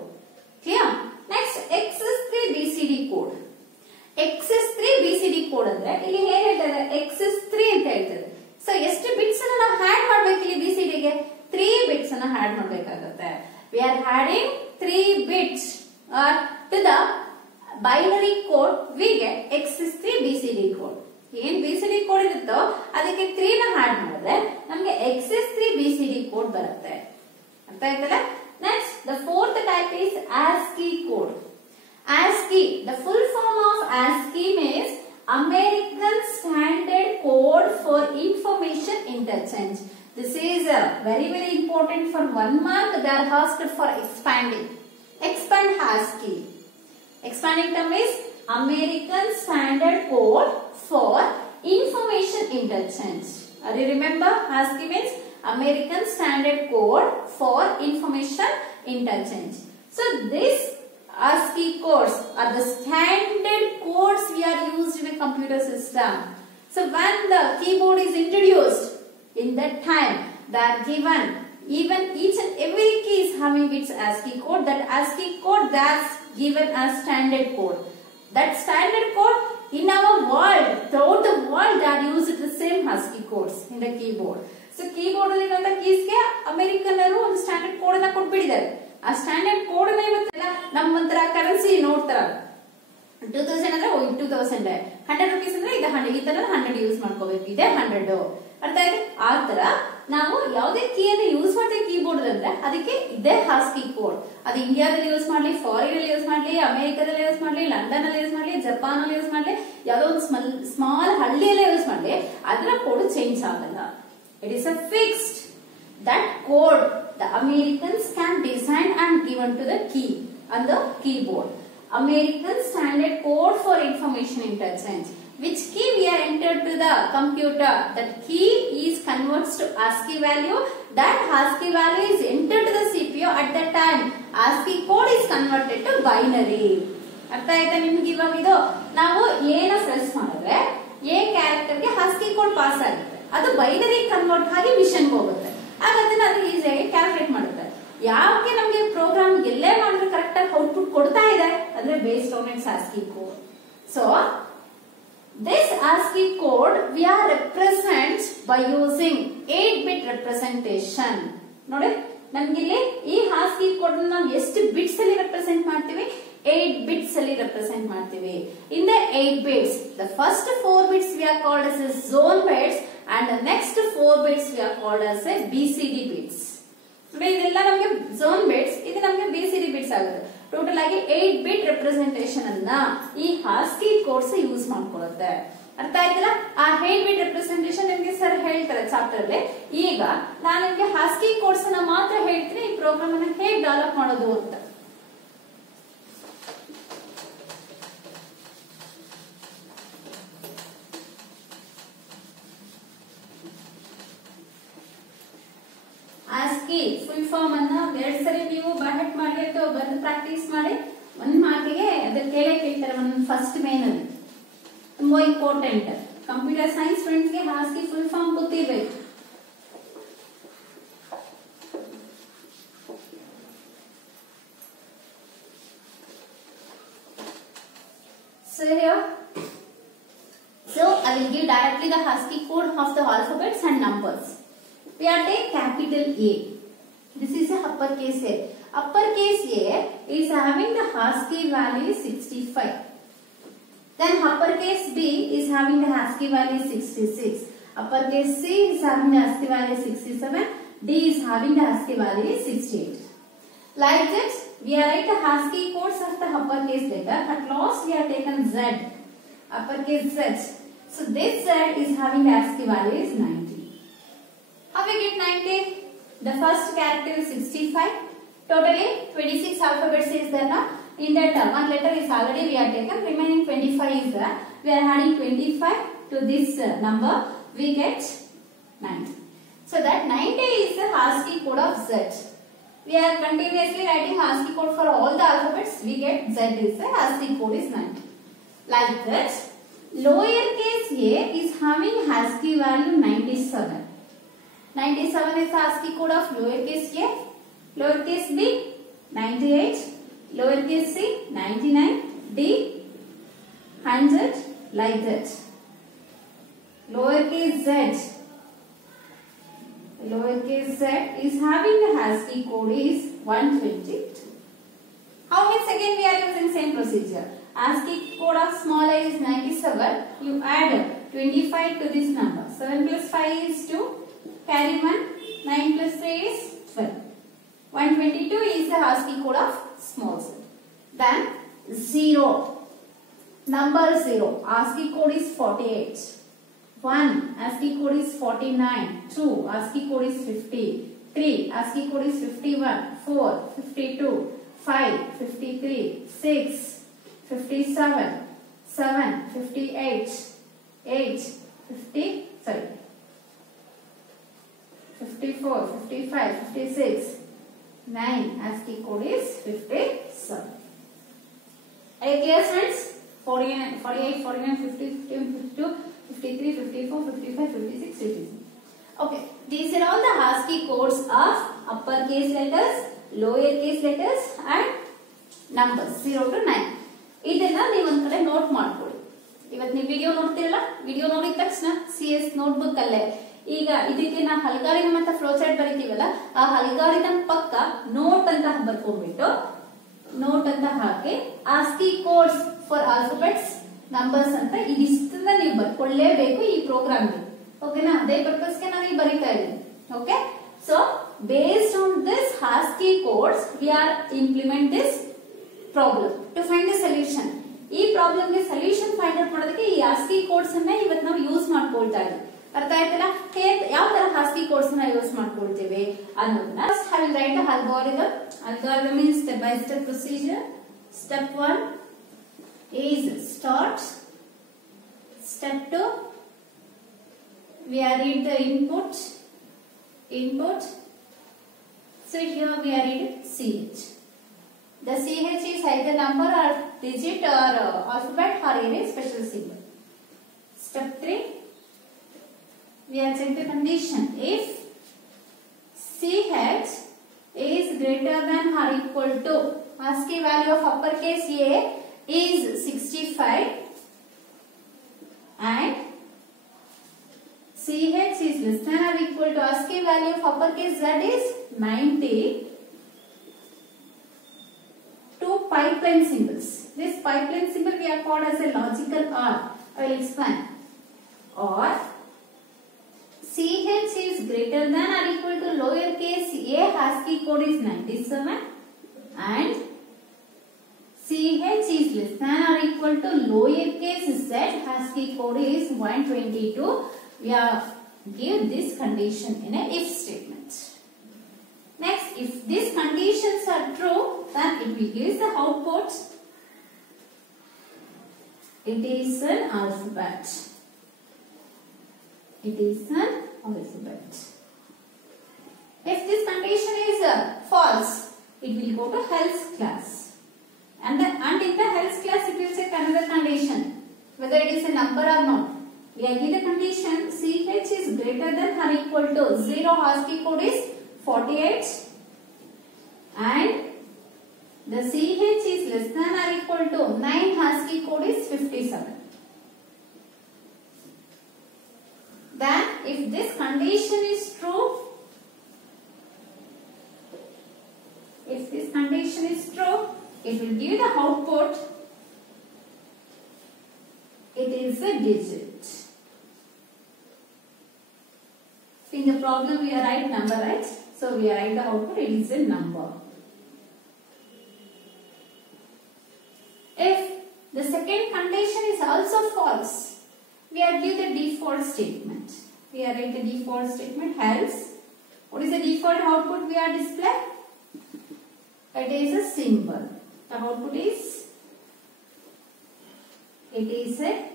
Clear? Next, XS3 BCD code. XS3 BCD code ಅಂದ್ರೆ ಇಲ್ಲಿ ಏನು ಹೇಳ್ತಾರೆ? XS3 ಅಂತ ಹೇಳ್ತಾರೆ. So ಎಷ್ಟು bits ಅನ್ನ ನಾವು add ಮಾಡಬೇಕು ಇಲ್ಲಿ BCD ಗೆ? 3 ಬಿಟ್ಸ್ ಅನ್ನ ಆಡ್ ಮಾಡಬೇಕಾಗುತ್ತೆ. We are adding 3 bits to the binary code. We get XS3 BCD code. ಏನ್ BCD ಕೋಡ್ ಇರುತ್ತೋ ಅದಕ್ಕೆ 3 ನ ಆಡ್ ಮಾಡಿದ್ರೆ ನಮಗೆ XS3 BCD ಕೋಡ್ ಬರುತ್ತೆ. ಅರ್ಥ ಆಯ್ತಲ್ಲ? Next, the fourth type is ASCII code. ASCII, the full form of ASCII means American Standard Code for Information Interchange. This is very important for 1 mark. They are asked for expanding. Expand ASCII. Expanding term is American Standard Code for Information Interchange. Are you remember? ASCII means American Standard Code for Information Interchange. So this ASCII codes are the standard codes we are used in a computer system. So when the keyboard is introduced, in that time they are given even each and every key is having its ASCII code. That ASCII code that's given as standard code. That standard code in our world, throughout the world, they are used the same ASCII codes in the keyboard. So keyboard ಅಲ್ಲಿ ಇರುವಂತ keys ಗೆ ಅಮೆರಿಕನ್ನರು ಒಂದು standard code ಅನ್ನ ಕೊಟ್ಬಿಟ್ಟಿದ್ದಾರೆ. ಆ standard code ಅನ್ನ ಇವತ್ತೆಲ್ಲ ನಮ್ಮಂತರ currency ನೋಡ್ತಾರ. 2000 ಅಂದ್ರೆ 2000 100 ರೂಪೀಸ್ ಅಂದ್ರೆ ಇದು 100 ಈ ತರ 100 ಯೂಸ್ ಮಾಡ್ಕೋಬೇಕು. ಇದೆ 100. ಅರ್ಥ ಆಯ್ತು? ಆ ತರ ನಾವು ಯಾವುದೇ ಕೀ ಅನ್ನು ಯೂಸ್ ಮಾಡ್ತೀವಿ ಕೀಬೋರ್ಡ್ ಅಂದ್ರೆ ಅದಕ್ಕೆ ಇದೇ ASCII ಕೋಡ್. ಅದು ಇಂಡಿಯಾದಲ್ಲಿ ಯೂಸ್ ಮಾಡ್ಲಿ, ಫಾರಿನ್ ಅಲ್ಲಿ ಯೂಸ್ ಮಾಡ್ಲಿ, ಅಮೆರಿಕದಲ್ಲಿ ಯೂಸ್ ಮಾಡ್ಲಿ, ಲಂಡನ್ ಅಲ್ಲಿ ಯೂಸ್ ಮಾಡ್ಲಿ, ಜಪಾನ್ ಅಲ್ಲಿ ಯೂಸ್ ಮಾಡ್ಲಿ, ಯಾವುದೋ ಒಂದು ಸ್ಮಾಲ್ ಹಳ್ಳಿಯಲ್ಲೇ ಯೂಸ್ ಮಾಡ್ಲಿ, ಅದರ ಕೋಡ್ ಚೇಂಜ್ ಆಗಲ್ಲ. It is a fixed. That code the Americans can design and given to the key on the keyboard. American Standard Code for Information Interchange. Which key we are entered to the computer, that key is converts to ASCII value. That ASCII value is entered to the CPU. At that time ASCII code is converted to binary. ಅರ್ಥ ಆಯ್ತಾ ನಿಮ್ಗೆ? ಇವಾಗ ಇದು ನಾವು ಏನ press ಮಾಡಿದ್ರೆ A character ಗೆ ASCII code pass ಆಗುತ್ತೆ. ಅದು ಬೈನರಿ ಕನ್ವರ್ಟ್ ಆಗಿ ಮಿಷನ್ ಹೋಗುತ್ತೆ. ಆಗ ಅದನ್ನ ಅದು ಈಸಿಯಾಗಿ ಕ್ಯಾಲ್ಕುಲೇಟ್ ಮಾಡುತ್ತೆ. ಯಾಕೆ ನಮಗೆ ಪ್ರೋಗ್ರಾಮ್ ಎಲ್ಲೇ ಮಾಡಿದ್ರೆ ಕರೆಕ್ಟ್ ಆಗಿ ಔಟ್ಪುಟ್ ಕೊಡ್ತಾ ಇದೆ ಅಂದ್ರೆ based on its ASCII code. So this ASCII code we are represent by using 8-bit representation. ನೋಡಿ ನಮ್ಗಿಲ್ಲಿ ಈ ASCII ಕೋಡ್ ನಾವು ಎಷ್ಟು ಬಿಟ್ಸ್ ಅಲ್ಲಿ ರೆಪ್ರೆಸೆಂಟ್ ಮಾಡ್ತೀವಿ? 8 bits ಅಲ್ಲಿ ರೆಪ್ರೆಸೆಂಟ್ ಮಾಡ್ತೀವಿ. In the 8 bits, the first 4 bits we are called as zone bits and the next 4 bits we are called as BCD bits. ಇದೆಲ್ಲ ನಮಗೆ zone bits, ಇದು ನಮಗೆ BCD bits ಆಗುತ್ತೆ. ಟೋಟಲ್ ಆಗಿ 8-bit ರೆಪ್ರೆಸೆಂಟೇಷನ್ ಅನ್ನ ಈ ASCII ಕೋಡ್ಸ್ ಯೂಸ್ ಮಾಡ್ಕೊಳ್ಳುತ್ತೆ. ಅರ್ಥ ಆಯ್ತಲ್ಲ? ಆ 8-bit ರೆಪ್ರೆಸೆಂಟೇಷನ್ ನಿಮಗೆ ಸರ್ ಹೇಳ್ತಾರೆ ಚಾಪ್ಟರ್ ಅಲ್ಲಿ. ಈಗ ನಾನು ನಿಮಗೆ ASCII ಕೋಡ್ಸ್ ಅನ್ನ ಮಾತ್ರ ಹೇಳ್ತೀನಿ, ಈ ಪ್ರೋಗ್ರಾಮ್ ಅನ್ನ ಹೇಗೆ ಡೆವಲಪ್ ಮಾಡೋದು ಅಂತ. ASCII ಫುಲ್ ಫಾರ್ಮ್ ಅನ್ನ 2 ಸರಿ ನೀವು ಬೈಹೆಟ್ ಮಾಡಿ ಅಥವಾ ಬಂದು ಪ್ರಾಕ್ಟೀಸ್ ಮಾಡಿ. 1 ಮಾರ್ಕಿಗೆ ಅದಕ್ಕೆ ಕೇಳ್ತಾರೆ ಒಂದು ಫಸ್ಟ್ ಮೇನ್ ಅಲ್ಲಿ. ತುಂಬಾ ಇಂಪಾರ್ಟೆಂಟ್. ಕಂಪ್ಯೂಟರ್ ಸೈನ್ಸ್ ಸ್ಟೂಡೆಂಟ್ಸ್ ಗೆ ASCII ಫುಲ್ ಫಾರ್ಮ್ ಗೊತ್ತಿರಬೇಕು. So here, so I will give directly the ASCII code of the alphabets and numbers. We are taking capital A. This is a uppercase A. Uppercase A is having the ASCII value 65. Then uppercase B is having the ASCII value 66. Uppercase C is having the ASCII value 67. D is having the ASCII value 68. Like that, we are write the ASCII codes of the uppercase letter. At last, we have taken Z. Uppercase Z. So this Z is having the ASCII value is 90. How we get 90? The first character is 65. Totally 26 alphabets is there now. In that one letter is already we have taken. Remaining 25 is there. We are adding 25 to this number. We get 90. So that 90 is the ASCII code of Z. We are continuously writing ASCII code for all the alphabets. We get Z is the ASCII code is 90. Like that, lowercase a is having ASCII value 97. 97 is the ASCII code of lowercase a. Lowercase b 98. Lowercase c 99. D 100. Like that. Lowercase z. Lowercase z is having the ASCII code is 122. How much again we are using same procedure? ASCII code of small I is 97. You add 25 to this number. 7 plus 5 is 2. Carry 1. 9 plus 3 is 12. 122 is the ASCII code of small z. Then 0. Number 0. ASCII code is 48. 1. ASCII code is 49. 2. ASCII code is 50. 3. ASCII code is 51. 4. 52. 5. 53. 6. 57. 7. 58. 8. 54. 55. 56. 9. ASCII code is 57. Are you clear, friends? 49, 48, 49, 50, 51, 52. 53, 54, 55, 56, 57. Okay, these are all the ASCII codes of uppercase letters, lowercase letters and numbers 0 to 9. ಇದನ್ನ ನೀವು ಒಂದು ಕಡೆ note ಮಾಡ್ಕೊಳ್ಳಿ. ಇವತ್ತು ನೀವು video ನೋಡ್ತಿರಲ್ಲ, video ನೋಡಿದ ತಕ್ಷಣ CS notebook ಅಲ್ಲೇ ಈಗ ಇದಕ್ಕೆ ನಾವು ಅಲ್ಗಾರಿದಮ್ ಅಂತ ಫ್ಲೋ ಚಾರ್ಟ್ ಬರೀತೀವಲ್ಲ, ಆ ಅಲ್ಗಾರಿದಮ್ ಪಕ್ಕ ನೋಟ್ ಅಂತ ಬರ್ಕೊಂಡ್ಬಿಟ್ಟು ನೋಟ್ ಅಂತ ಹಾಕಿ ASCII codes for alphabets numbers ಅಂತ ಇದಿಷ್ಟನ್ನ ನೀವು ಬರ್ಕೊಳ್ಳೇಬೇಕು ಈ ಪ್ರೋಗ್ರಾಮ್ ಗೆ. ಓಕೆನಾ? ಅದೇ ಪರ್ಪಸ್ ಗೆ ನಾನು ಬರೀತಾ ಇದ್ದೀನಿ. Okay, so based on this ASCII codes we are implement this problem to find the solution. ಈ ಪ್ರಾಬ್ಲಮ್ ಗೆ ಸೊಲ್ಯೂಷನ್ ಫೈಂಡ್ ಔಟ್ ಮಾಡೋದಕ್ಕೆ ಈ ASCII ಕೋಡ್ಸ್ ಅನ್ನ ಇವತ್ತು ನಾವು ಯೂಸ್ ಮಾಡ್ಕೊಳ್ತಾ ಇದ್ದೀವಿ. ಅರ್ಥ ಆಯ್ತಲ್ಲ? ಯಾವ ತರ ASCII ಕೋಡ್ಸ್ ನ ಯೂಸ್ ಮಾಡ್ಕೊಳ್ತೇವೆ ಅನ್ನೋದನ್ನ I will write the algorithm. Algorithm means step by step procedure. Step 1 is start. Step 2, we are read the input. So here we are read CH. The CH is either number or digit or alphabet or any special symbol. Step 3, we are check the condition. If CH is greater than or equal to ASCII value of uppercase A is 65 and CH is less than or equal to ASCII value of uppercase Z is 90. Two pipeline symbols. This pipeline symbol we are called as a logical OR. I will explain. Or CH is greater than or equal to lowercase a ASCII code is 97 and CH is less than or equal to lowercase z ASCII code is 122. We are give this condition in a if statement. Next, if these conditions are true, then it will give the output. It is an alphabet. It is an alphabet. If this condition is false, it will go to else class. And in the else class it will check another condition, whether it is a number or not. We are given the condition CH is greater than or equal to 0 ASCII code is 48 and the CH is less than or equal to 9 ASCII code is 57. Then if this condition is true, it will give the output, it is a digit. In the problem we are write number, right? So we are write the output, it is a number. If the second condition is also false, we are give the default statement. We are write the default statement else. What is the default output we are display? It is a symbol. The output is, it is a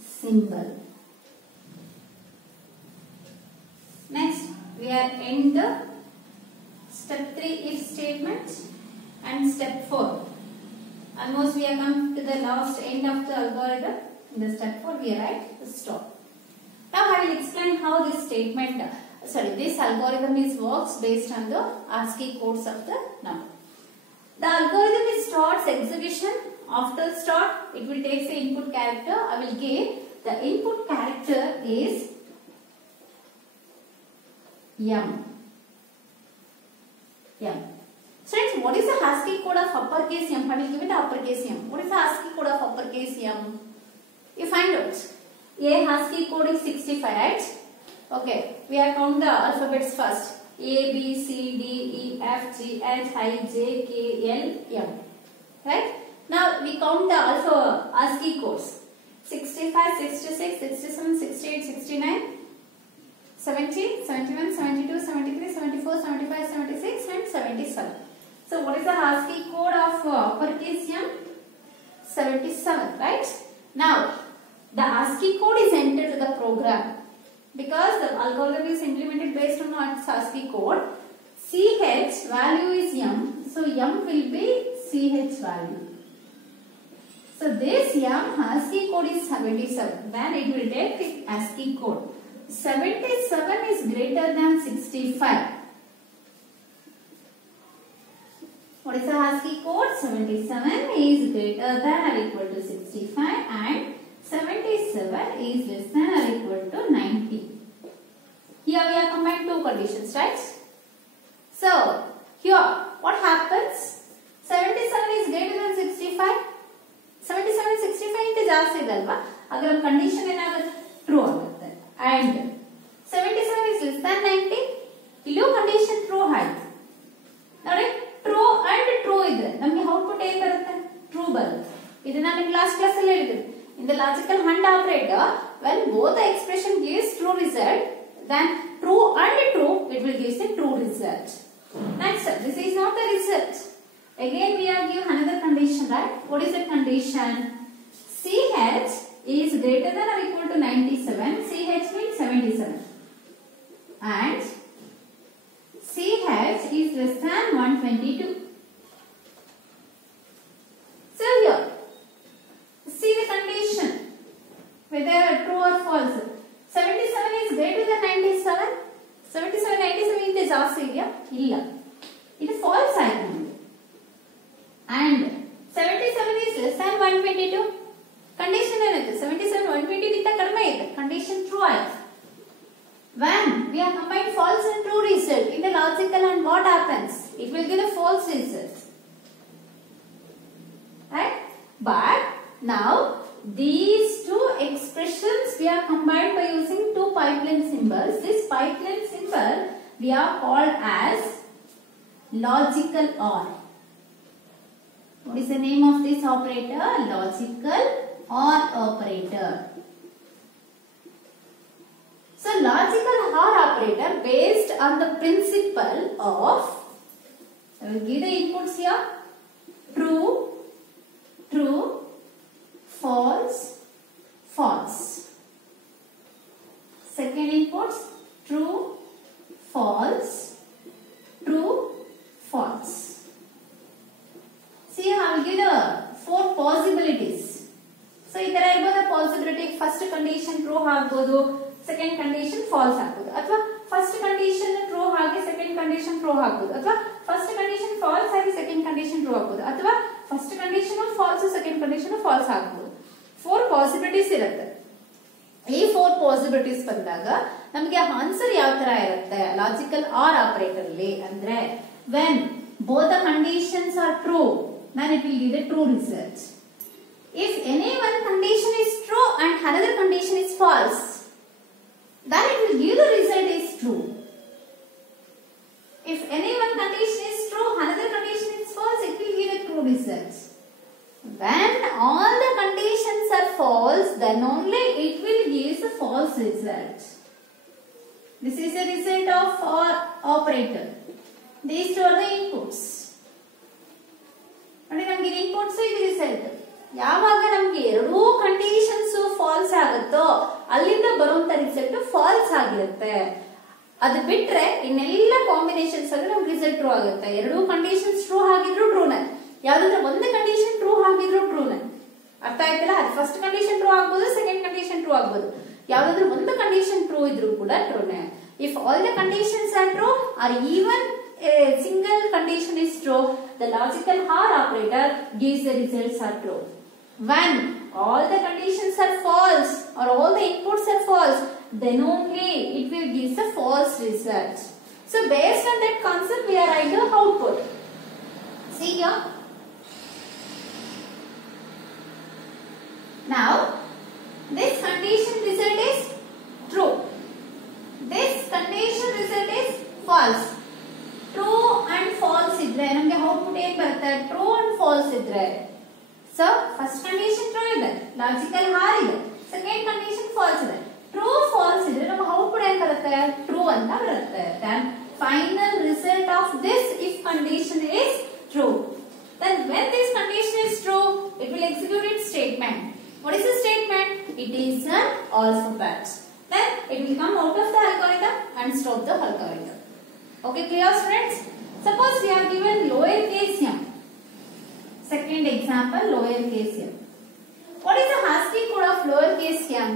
symbol. Next, we are in the step 3 if statement and step 4. Almost we have come to the last end of the algorithm. In the step 4, we write the stop. Now I will explain how this statement, this algorithm works based on the ASCII codes of the number. The algorithm starts execution. After start, it will take the input character. I will give the input character is M. Students, what is the ASCII code of uppercase M? I will give it uppercase M. What is the ASCII code of uppercase M? You find out. A ASCII code is 65, right? Okay, we are count the alphabets first. A, B, C, D, E, F, G, H, I, J, K, L, M. Right? Now we count the ASCII codes. 65, 66, 67, 68, 69, 70, 71, 72, 73, 74, 75, 76 and 77. So what is the ASCII code of uppercase M? 77, right? Now the ASCII code is entered to the program. Because the algorithm is implemented based on ASCII code, CH value is M, so M will be CH value. So this M ASCII code is 77, then it will take the ASCII code. 77 is greater than 65. What is the ASCII code? 77 is greater than or equal to 65 and 77 is less than or equal to 90. Here we are combined two conditions, right? So, here what happens? 77 is greater than 65. 77 and 65 is ಜಾಸ್ತಿ ಇದೆ ಅಲ್ವಾ? ಅಗರ condition ಏನಾಗುತ್ತೆ? True ಆಗುತ್ತೆ. And 77 is less than 90. ಇಲ್ಲೂ condition true ಆಯ್ತು. ನೋಡಿ, true and true ಇದ್ರೆ ನಮಗೆ ಔಟ್ಪುಟ್ ಏನು ಬರುತ್ತೆ? ಟ್ರೂ ಬರುತ್ತೆ. ಇದನ್ನ ನಾನು ಲಾಸ್ಟ್ ಕ್ಲಾಸ್ ಅಲ್ಲಿ ಹೇಳಿದೆ. In the logical AND operator, when both the expression gives true result, then true and true, it will give the true result. Next, this is not the result. Again, we are give another condition, right? What is the condition? CH is greater than or equal to 97. CH means 77. And CH is less than 122. So here, see the condition, whether true or false. 77 is greater than 97. 77, 97 ಇಂದ ಜಾಸ್ತಿ ಇದೆಯಾ? ಇಲ್ಲ. ಇದು false ಆಯ್ತು ನಮಗೆ. And 77 is less than 122. Condition ಏನಿದೆ? 77 120 ಗಿಂತ ಕಡಿಮೆ ಇದೆ. Condition true ಆಯ್ತು. When we are combined false and true result in the logical and what happens? It will give a false result. Right? But now these two expressions we are combined by using two pipeline symbols. This pipeline symbol we are called as logical OR. What is the name of this operator? Logical OR operator. So logical OR operator based on the principle of, I will give the inputs here, true, true, false, false. Second inputs, true, false, true, false. See, I will give the four possibilities. So, here I have the possibility, first condition true ಆಗಬಹುದು, second condition false ಆಗಬಹುದು, ಅಥವಾ first condition true ಆಗಿ second condition true ಆಗಬಹುದು, ಅಥವಾ first condition false ಆಗಿ second falls ಆಗ್ಬೋದು. 4 possibilities ಇರುತ್ತೆ. ಈ 4 ಪಾಸಿಬಿಲಿಟೀಸ್ ಬಂದಾಗ ನಮಗೆ ಆನ್ಸರ್ ಯಾವ ತರ ಇರುತ್ತೆ ಲಾಜಿಕಲ್ ಆರ್ ಆಪರೇಟರ್ ಅಲ್ಲಿ ಅಂದ್ರೆ when both the conditions are true then it will give the true result. If any one condition is true and another condition is false then it will give the result is true. If any one condition is true another condition is false it will give the true result. When all the conditions are false then only it will give the false result. This is the result of OR operator. These two are the inputs. ನೋಡಿ ನಮಗೆ inputs ಇದು result. ಯಾವಾಗ ನಮಗೆ ಎರಡೂ conditions falls ಆಗುತ್ತೋ ಅಲ್ಲಿಂದ ಬರುವಂತ result falls ಆಗಿರುತ್ತೆ. ಅದು ಬಿಟ್ರೆ ಇನ್ನೆಲ್ಲ ಕಾಂಬಿನೇಷನ್ಸ್ ಅಲ್ಲಿ ನಮ್ಗೆ ರಿಸಲ್ಟ್ ಟ್ರೂ ಆಗುತ್ತೆ. ಎರಡೂ ಕಂಡೀಷನ್ಸ್ ಟ್ರೂ ಆಗಿದ್ರು ಟ್ರೂನೇ, ಯಾವ್ದಾದ್ರೆ ಒಂದು ಕಂಡೀಷನ್ ಟ್ರೂ ಆಗಿದ್ರು ಟ್ರೂನೇ. ಅರ್ಥ ಆಯ್ತಲ್ಲ? ಅದು ಫಸ್ಟ್ ಕಂಡೀಷನ್ ಟ್ರೂ ಆಗ್ಬೋದು, ಸೆಕೆಂಡ್ ಕಂಡೀಷನ್ ಟ್ರೂ ಆಗ್ಬೋದು. ಯಾವ್ದಾದ್ರು ಒಂದು ಕಂಡೀಷನ್ ಟ್ರೂ ಇದ್ರು ಕೂಡ ಟ್ರೂನೇ. If all the conditions are true or even a single condition is true, the logical OR operator gives the results are true. When all the conditions are false or all the inputs are false, then only it will give the false result. So based on that concept, we are writing the output. See here. Now, this condition result is true. This condition result is false. True and false ಇದ್ರೆ ನಮಗೆ output ಏನ್ ಬರುತ್ತೆ? True and false ಇದ್ರೆ. So first condition true ಇದೆ, logical or ಇದೆ, second condition false ಇದೆ. True false ಇದ್ರೆ ನಮ್ಮ ಔಟ್ಪುಟ್ ಏನ್ ಬರುತ್ತೆ? ಟ್ರೂ ಅಂತ ಬರುತ್ತೆ. Then final result of this if condition is true. Then when this condition is true, it will execute its statement. What is the statement? It is an alphabet. Then it will come out of the algorithm and stop the algorithm. Okay, clear friends? Suppose we are given lowercase m. Second example, lowercase m. What is the ASCII code of lowercase m?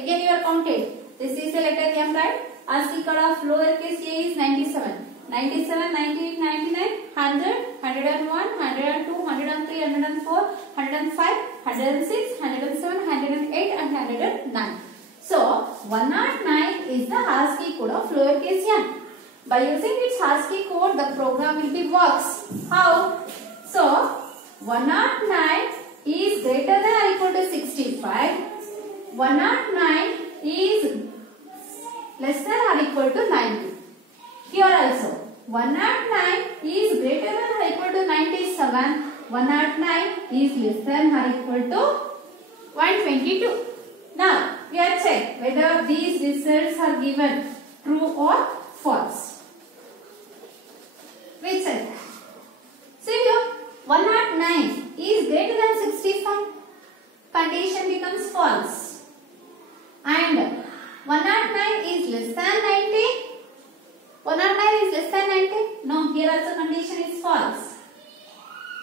Again you are counted. This is the letter m, right? ASCII code of lowercase a is 97. 97, 98, 99, 100, 101, 102, 103, 104, 105, 106, 107, 108 and 109. So 109 is the ASCII code of lowercase m. By using its ASCII code, the program will be works. How? So, 109 is greater than or equal to 65. 109 is less than or equal to 90. Here also, 109 is greater than or equal to 97. 109 is less than or equal to 122. Now, we are check whether these results are given true or false. Which side? See here, 109 is greater than 65. Condition becomes false. And 109 is less than 90. 109 is less than 90. No, here also condition is false.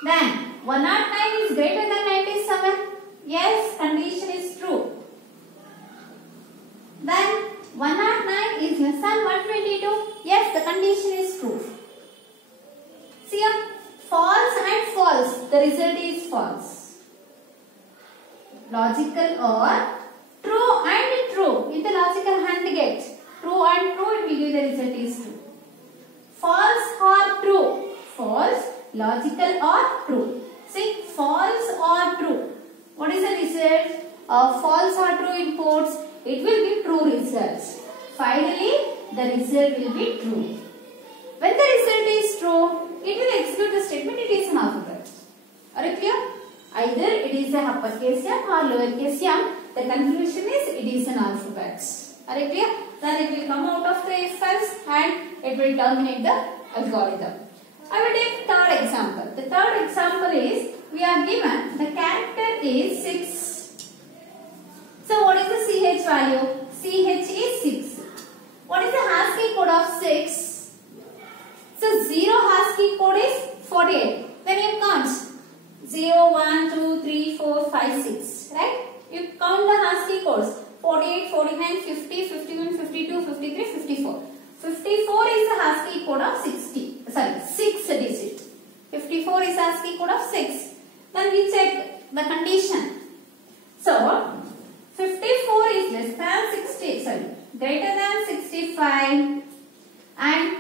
Then 109 is greater than 97. Yes, condition is true. Then 109 is less than 122. Yes, the condition is true. See here, false and false. The result is false. Logical or true and true. With the logical hand get true and true, it will give the result is true. False or true. False, logical or true. See, false or true. What is the result of false or true inputs? It will be true results. Finally, the result will be true. When the result is true, it will execute the statement. It is an alphabet. Are you clear? Either it is a uppercase m or lowercase m. The conclusion is it is an alphabet. Are you clear? Then it will come out of the if else and it will terminate the algorithm. I will take third example. The third example is we are given the character is 6. So what is the CH value? CH is 6. What is the ASCII code of 6? So 0 ASCII code is 48. Then you count 0, 1, 2, 3, 4, 5, 6. Right? You count the ASCII codes 48, 49, 50, 51, 52, 53, 54. 54 is the ASCII code of 60. Sorry, 6 digit. 54 is ASCII code of 6. Then we check the condition. So 54 is less than 60, sorry, greater than 65, and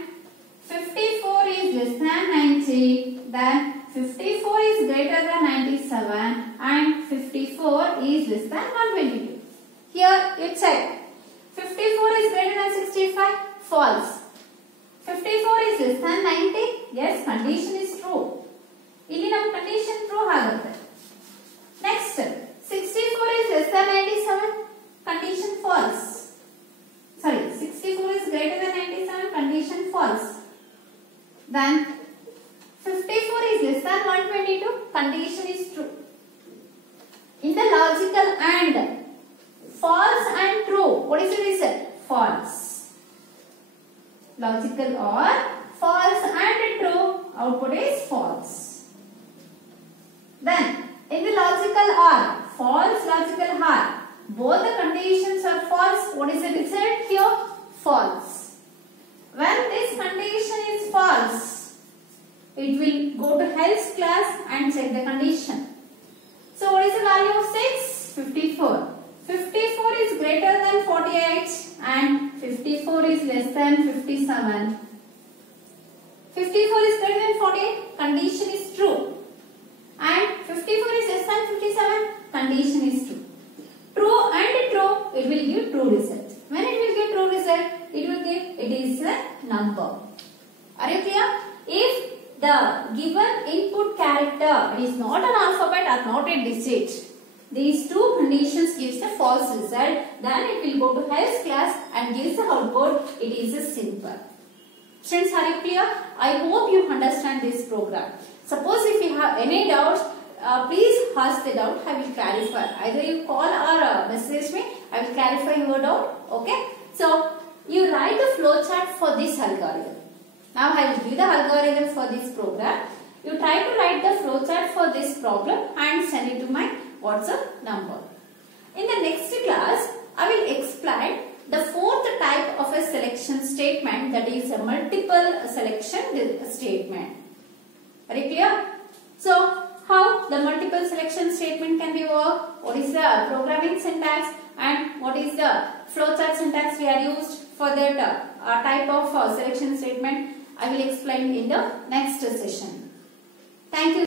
54 is less than 90, then 54 is greater than 97, and 54 is less than 122. Here you check. 54 is greater than 65, false. 54 is less than 90, yes, condition is true. ಇಲ್ಲಿ ನಮ್ಮ condition true ಆಗುತ್ತೆ. Next, 64 is less than 97, condition false. Sorry, 64 is greater than 97, condition false. Then 54 is less than 122, condition is true. In the logical and, false and true, what is the result? False. Logical or false and true, output is false. Then in the logical or, false logical or, both the conditions are false. What is the result here? False. When this condition is false, it will go to else class and check the condition. So what is the value of 6? 54. 54 is greater than 48 and 54 is less than 57. 54 is greater than 48, condition is true. And 54 is less than 57, condition is true. True and true, it will give true result. When it will give true result, it will give, it is a number. Are you clear? If the given input character is not an alphabet or not a digit, these two conditions gives a false result, then it will go to else class and gives the output, it is a simple. Students, are you clear? I hope you understand this program. Suppose if you have any doubts, please ask the doubt, I will clarify. Either you call or message me, I will clarify your doubt. Okay? So, you write the flowchart for this algorithm. Now, I will give the algorithm for this program. You try to write the flowchart for this problem and send it to my WhatsApp number. In the next class, I will explain the fourth type of a selection statement, that is a multiple selection statement. Are you clear? So, how the multiple selection statement can be worked? What is the programming syntax and what is the flowchart syntax we are used for that type of selection statement? I will explain in the next session. Thank you.